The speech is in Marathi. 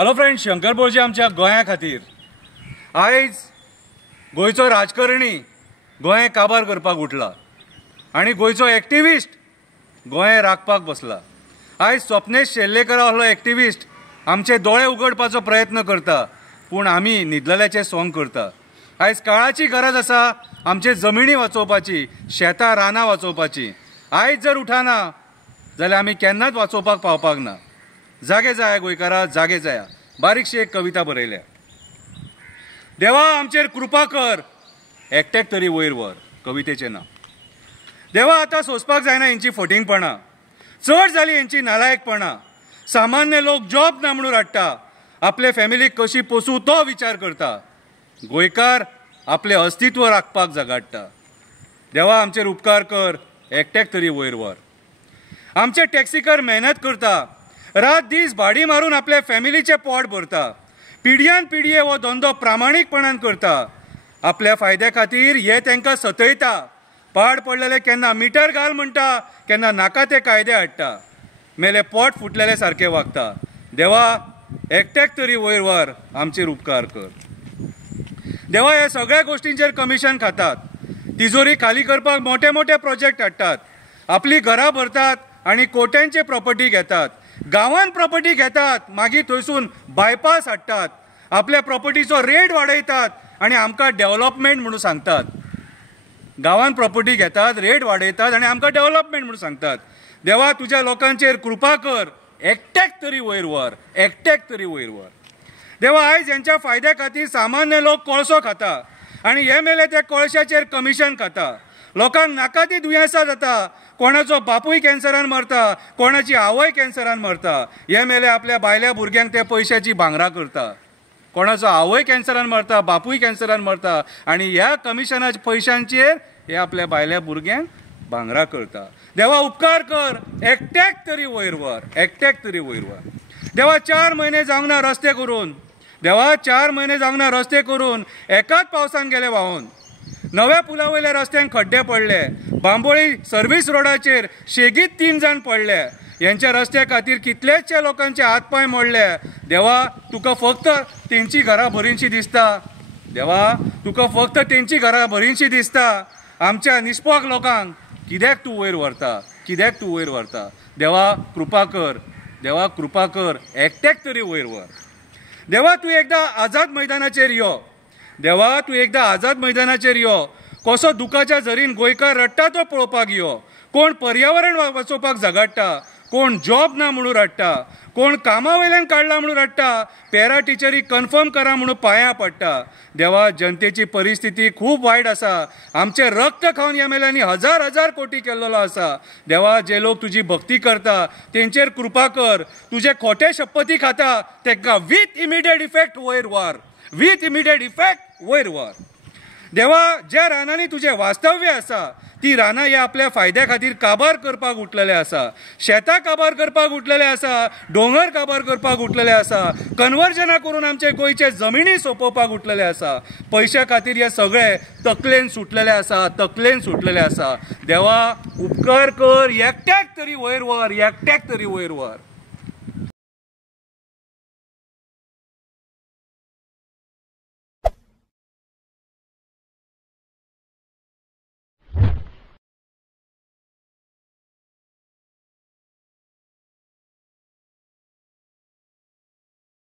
हॅलो फ्रेंड्स, शंकर बोळजी आमच्या गोंया खातीर आयज गोंयचो राजकारणी गोंय काबार करपाक उठला आणि गोंयचो एक्टिविस्ट गोंय राखपाक बसला। आयज स्वप्नेश शेल्लेकर असलो एक्टिविस्ट आमचे दोळे उगडपाचो प्रयत्न करता, पूण आमी न्हिदलेल्याचें सोंग करता। आयज काळाची गरज आसा आमचे जमिनी वाचोवपाची, शेतां रानां वाचोवपाची। आयज जर उठाना जाल्यार आमी केन्नाच वाचोवपाक पावपाक ना। जागे जाया गोंयकारा, जागे जाया। बारीकशी एक कविता बरयल्या। देवा आमचेर कृपा कर, एकट्याक तरी वयर व्हर। कवितेचें नांव। देवा आतां सोंसपाक जायना हेंची फटिंगपणां, चड जाली हेंची नालायकपणां। सामान्य लोक जॉब ना म्हणून रडटा, आपले फॅमिलीक कशी पोसू तो विचार करता। गोंयकार आपले अस्तित्व राखपाक झगडटा। देवा आमचेर उपकार कर, एकट्याक तरी वयर व्हर। आमचे टॅक्सीकार मेहनत करता, रात दीस भाडी मारून आपल्या फॅमिलीचे पोट भरता। पिढयान पिढये हो धंदो प्रामाणीकपणान करता। आपल्या फायद्या खातीर हे तांकां सतयता। पाड पडलेले केन्ना मिटर घाल म्हणटा, केन्ना नाका ते कायदे हाडटा। मेले पोट फुटलेले सारखे वागता। देवा एकट्याक तरी वयर व्हर, आमचेर उपकार कर। देवा ह्या सगळ्या गोष्टींचेर कमिशन खातात, तिजोरी खाली करपाक मोठे मोठे प्रोजेक्ट हाडटात, आपली घरां भरतात आनी कोट्यांचे प्रॉपर्टी घेतात। गांवांत प्रॉपर्टी घेतात, मागीर थंयसून बायपास हाडटात, आपल्या प्रॉपर्टीचो रेट वाडयतात आनी आमकां डेव्हलपमेंट म्हणून सांगतात। गांवांत प्रॉपर्टी घेतात, रेट वाडयतात आनी आमकां डेव्हलपमेंट म्हणून सांगतात। देवा तुज्या लोकांचेर कृपा कर, एकट्याक तरी वयर व्हर, एकट्याक तरी वयर व्हर। देवा आयज हेंच्या फायद्या खातीर सामान्य लोक कोळसो खाता आनी हे मेले त्या कोळशाचेर कमिशन खाता। लोकांक नाका ती दुयेंसां जाता, कोणाचो बापूय कॅन्सरान मरता, कोणाची आवय कॅन्सरान मरता। हे मेले आपल्या बायल्या भुरग्यांक ते पयशाची भांगरां करता। कोणाचो आवय कॅन्सरान मरता, बापूय कॅन्सरान मरता आनी ह्या कमिशनाच्या पयशांचेर हे आपल्या बायल्या भुरग्यांक भांगरां करता। देवा उपकार कर, एकट्याक तरी वयर व्हर, एकट्याक तरी वयर व्हर। देवा 4 म्हयने जावंक ना रस्ते करून, देवा 4 म्हयने जावंक ना रस्ते करून, एकाच पावसान गेले व्हांवून। नव्या पुला वयल्या रस्त्यांक खड्डे पडले, बांबोळी सर्व्हिस रोडाचेर शेगीत 3 जाण पडले। यांच्या रस्त्या खातीर कितलेशे लोकांचे हातपाय मोडले। देवा तुका फक्त तेंची घरां भरिनशी दिसता, देवा तुका फक्त तेंची घरां भरिनशी दिसता। आमच्या निस्पॉक लोकांक कित्याक तूं वयर व्हरता, कित्याक तूं वयर व्हरता। देवा कृपा कर, देवा कृपा कर, एकट्याक तरी वयर व्हर। देवा तूं एकदां आझाद मैदानाचेर यो, देवा तूं एकदां आझाद मैदानाचेर यो। कसो दुखाच्या झरीन गोंयकार रडटा तो पळोवपाक यो। कोण पर्यावरण वाचोवपाक झगडटा, कोण जॉब ना म्हणून रडटा, कोण कामा वयल्यान काडला म्हणून रडटा, पॅरा टिचरी कन्फर्म करा म्हणून पांयां पडटा। देवा जनतेची परिस्थिती खूब वायट आसा। आमचे रक्त खावन ह्या मेल्यांनी हजार हजार कोटी केल्लो आसा। देवा जे लोक तुजी भक्ती करता तेंचेर कृपा कर। तुजे खोटे शपथी खाता तांकां विथ इमिडिएट इफेक्ट वयर व्हर, विथ इमिडिएट इफेक्ट वयर व्हर। देवा ज्या रानांनी तुझे वास्तव्य आसा ती रानां हे आपल्या फायद्या खातीर काबार करपाक उठलेले आसा। शेतां काबार करपाक उठलेले आसा, दोंगर काबार करपाक उठलेले आसा, कन्वर्जनां करून आमचे गोंयचे जमिनी सोंपोवपाक उठलेले आसा। पयशा खातीर हे सगळे तकलेन सुटलेले आसा, तकलेन सुटलेले आसा। देवा उपकार कर, एकट्याक तरी वयर व्हर, एकट्याक तरी वयर व्हर।